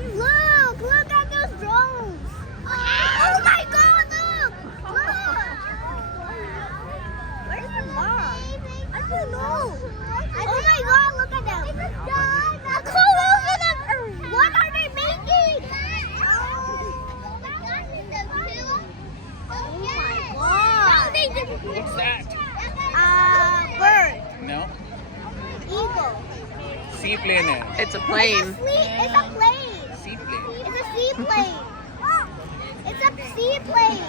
Look at those drones. Oh my God, look. Where's the mom? I don't know. Oh my God, look at them. Come over them. What are they making? Oh my God. What's that? Bird. No. Eagle. Seaplane. It's a plane. It's a plane. Seaplane. It's a seaplane. It's a seaplane.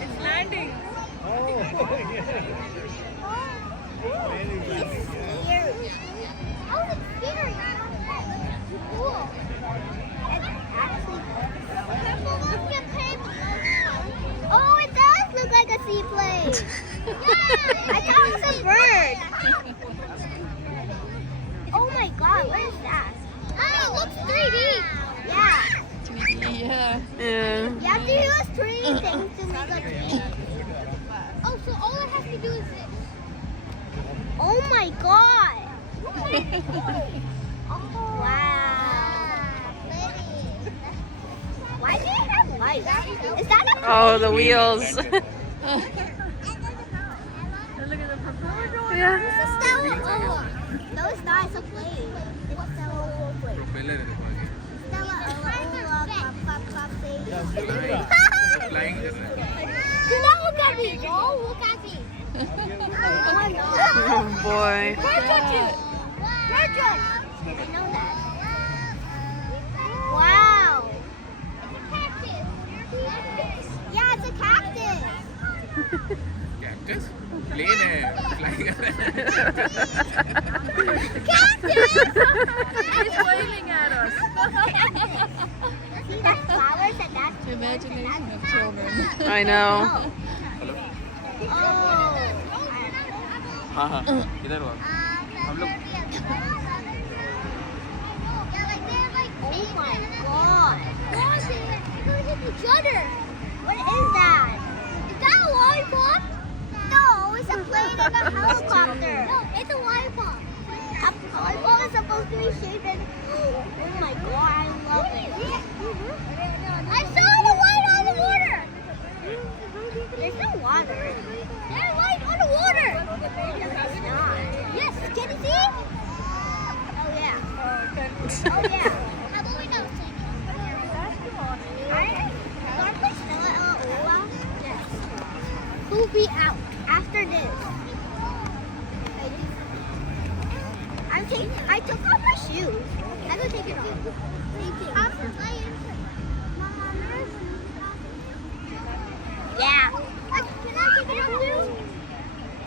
It's landing. It's scary. Oh, it's scary. Cool. It's actually oh, it does look like a seaplane. I thought it was a bird. Oh my God, what is that? Oh, it looks 3D. Yeah. 3D, yeah. You have to use 3D things to make a 3D. Oh, so all I have to do is this. Oh my God. Wow. Why do they have lights? Is that a Oh, the wheels. Look at the propeller going. Yeah. This is Stella. No, it's not. It's a plane. It's Stella plane. Propeller. Stella Flying. Do not look at me. Don't look at me. Oh boy. Virgin. I know that. Wow. Yeah, it's a cactus. Cactus? Plane. Flying. Cactus! He's waving at us. See, that's flowers and that's The imagination of children. I know. Hello. Oh. हाँ हाँ इधर हुआ हम लोग Oh my God. Each other. What is that? Is that a lollipop? No, it's a plane and a helicopter. No, it's a lollipop. A lollipop is supposed to be shaped in... Oh my God, I love it. I saw the light on the water. There's no water. There's light on the water. No, it's not. Yes, can you see? Oh yeah. Oh yeah. How about we go? Who'll be out after this? I took off my shoes. I'm gonna take it off. Yeah. Can I take it off too?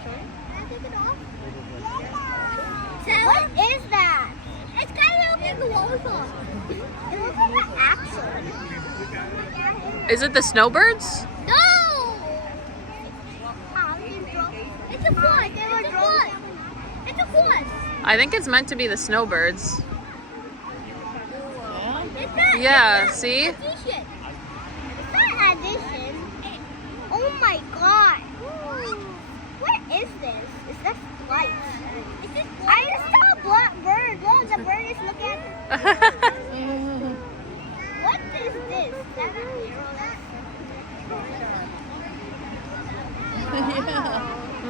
Can I take it off? What is that? It's kind of like a lollipop. It looks like an axle. Is it the snowbirds? No! It's a quad. It's a quad. I think it's meant to be the snowbirds. It's not. Yeah, It's not see? addition. It's not addition. Oh my God. What is this? Is that flight? I just saw a black bird. Look, the bird is looking at me. What is this? Is that an arrow?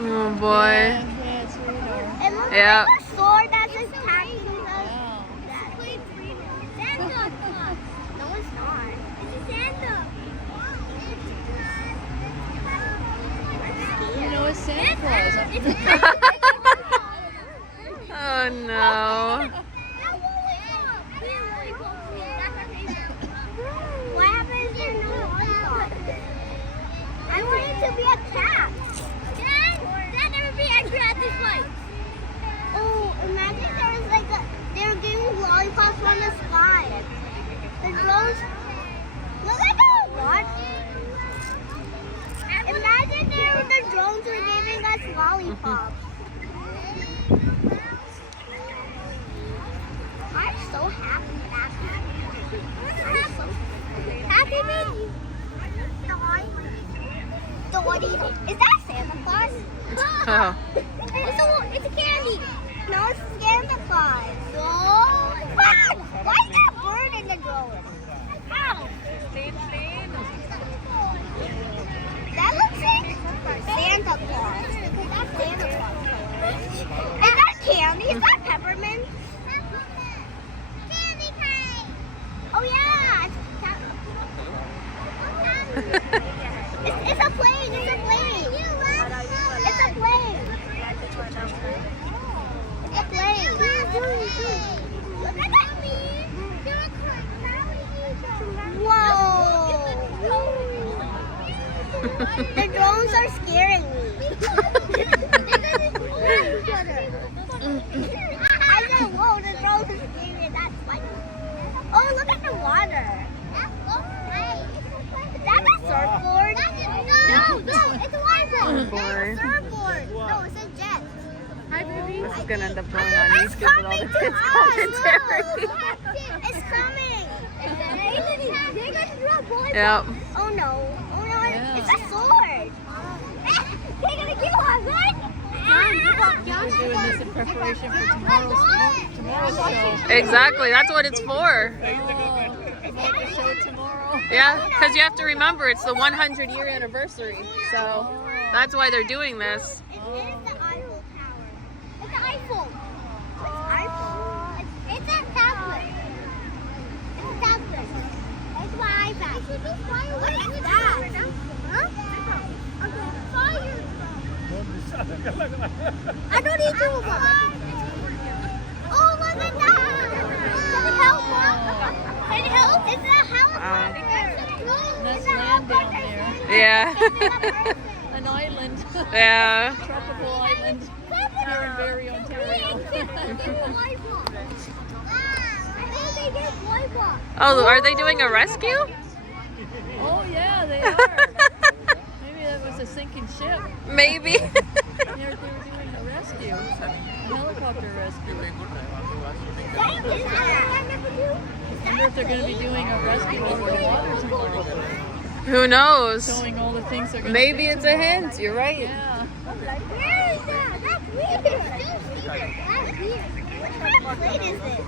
Oh boy. It looks Yeah. like a sword that's just attacking us. Santa Claus. No, it's not. It's a Santa. You know it's Santa Claus. It's a Oh no. What happens if there's no lollipop? I want it to be a cat. Dad, never be angry at this light. Oh, imagine there was like they're giving lollipops from the sky. The drones. Look at the what? Imagine the drones were giving us lollipops. I'm so happy that happy me. So what do you think? Is that Santa Claus? Oh. It's a candy. No, it's Santa Claus. Oh, why is that bird drone. Ow! That looks like Santa Claus. That's Santa Claus. Is that candy? Is that peppermint? Candy cane. Oh yeah. It's a plane. It's a plane. It's a plane. It's a plane. Look at that. Whoa. The drones are scaring me. I said, whoa, the drones are scaring me. That's funny. Oh, look at the water. Is that a surfboard? No, it's a whiteboard. It's a surfboard. No, it's a jet. This is gonna end up going on YouTube with all the kids commentary. It's coming. Yep. Oh no. It's a sword. They're gonna kill us, right? We're doing this in preparation for tomorrow's show. Exactly. That's what it's for. About the show tomorrow. Yeah, because you have to remember it's the 100-year anniversary. So that's why they're doing this. It is the Eiffel Tower. It's the Eiffel. It's Eiffel. It's a tablet. It's a tablet. It's my iPad. What is that? Huh? Fire. I don't need two of them. Oh, look at that. Can it help? Can it help? Is that how That's land down there. Yeah. An island. Yeah. Tropical island. Here in Barrie, Ontario. Oh, are they doing a rescue? Oh yeah, they are. Maybe that was a sinking ship. Maybe. They were doing a rescue. A helicopter rescue. I wonder if they're going to be doing a rescue over the water tomorrow. Who knows? Showing all the things they're going Maybe it's a hint. You're right. Yeah. Where is that? That's weird. That's weird. What kind of plate is this?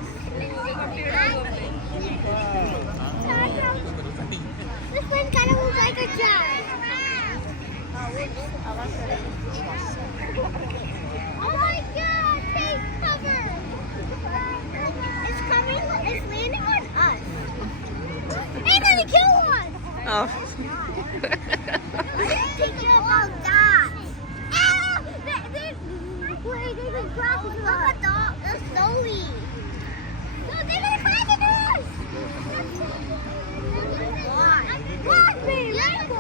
This one kind of looks like a jar. Oh my god, take cover. It's coming, it's landing on us. It's gonna kill us. Oh. Thinking about that. Ah! Wait, they've been crashing us. Look at that. That's Zoe. No, they're gonna crash into us. Watch me, let's go.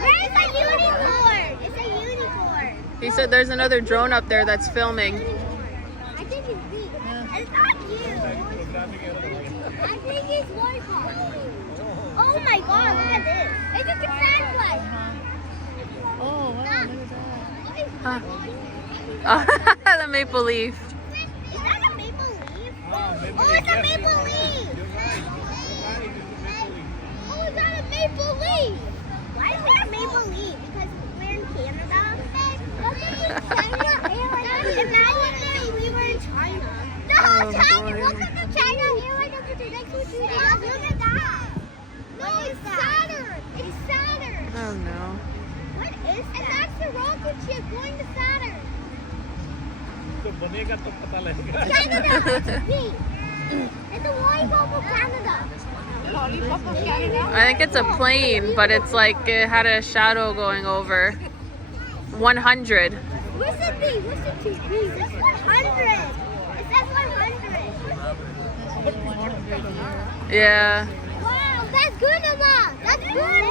Where's the unicorn? It's a unicorn. He said there's another drone up there that's filming. I think it's me. It's not you. I think it's Wi-Fi. Oh my god, look at this. It's just a sandfly. Oh, wow, look at Huh. The maple leaf. Is that a maple leaf? Oh, it's a maple leaf. Oh, is that a maple leaf? Why is there a maple leaf? Because we're in Canada. Imagine we were in China. No, China. Look at the China airline next to Look at that. No, it's Saturn. It's Saturn. Oh no. What is that? And that's the rocket ship going to Saturn. Canada. It's me. It's a lollipop of Canada. Lollipop of Canada? I think it's a plane, but it's like it had a shadow going over. 100. Where's the B? Where's the 2? It says 100. It says 100. Yeah. Wow, that's good, Mama. That's good.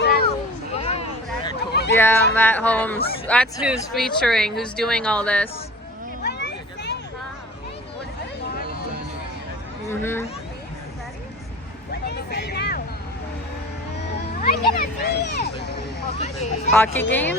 Yeah, Matt Holmes. That's who's featuring, who's doing all this. What did it say? Mhm. What did it say now? I cannot see it. Hockey game?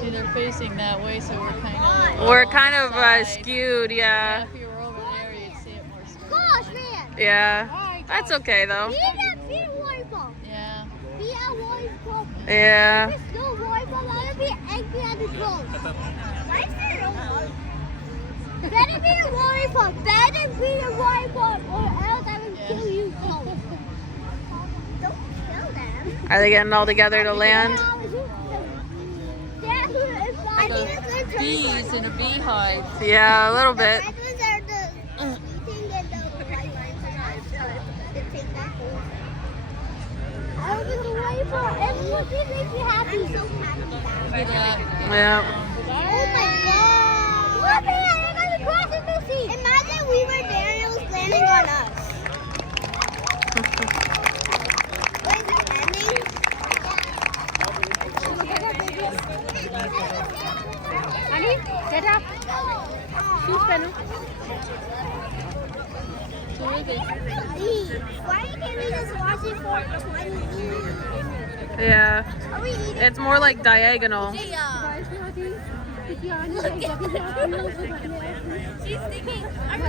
See, they're facing that way, so we're kind of... We're kind of skewed, yeah. If you were over there, you'd see it more skewed. Gosh, man. Yeah. That's okay though. Be a lollipop. Yeah. Be a lollipop. Yeah. There's no lollipop. I want to be angry at the drone. Why is there no lollipop? Better be a lollipop. Better can't be a robot or else I will kill you. Don't kill them. Are they getting all together to land? I think it's going to turn Bees in a beehive. Yeah, a little bit. The red ones are the eating and the white ones are not. They take that whole thing. I was away for everyone. This makes me happy. I'm so happy. Yeah. Oh my god! Look at it! I got the cross in the sea! Imagine we were there and it was landing on us. Wait, is it landing? Honey, get up. Shoot, Benno. Why can't we just watch it for 20 minutes? Yeah. Are we eating? It's more like diagonal. She's thinking, I'm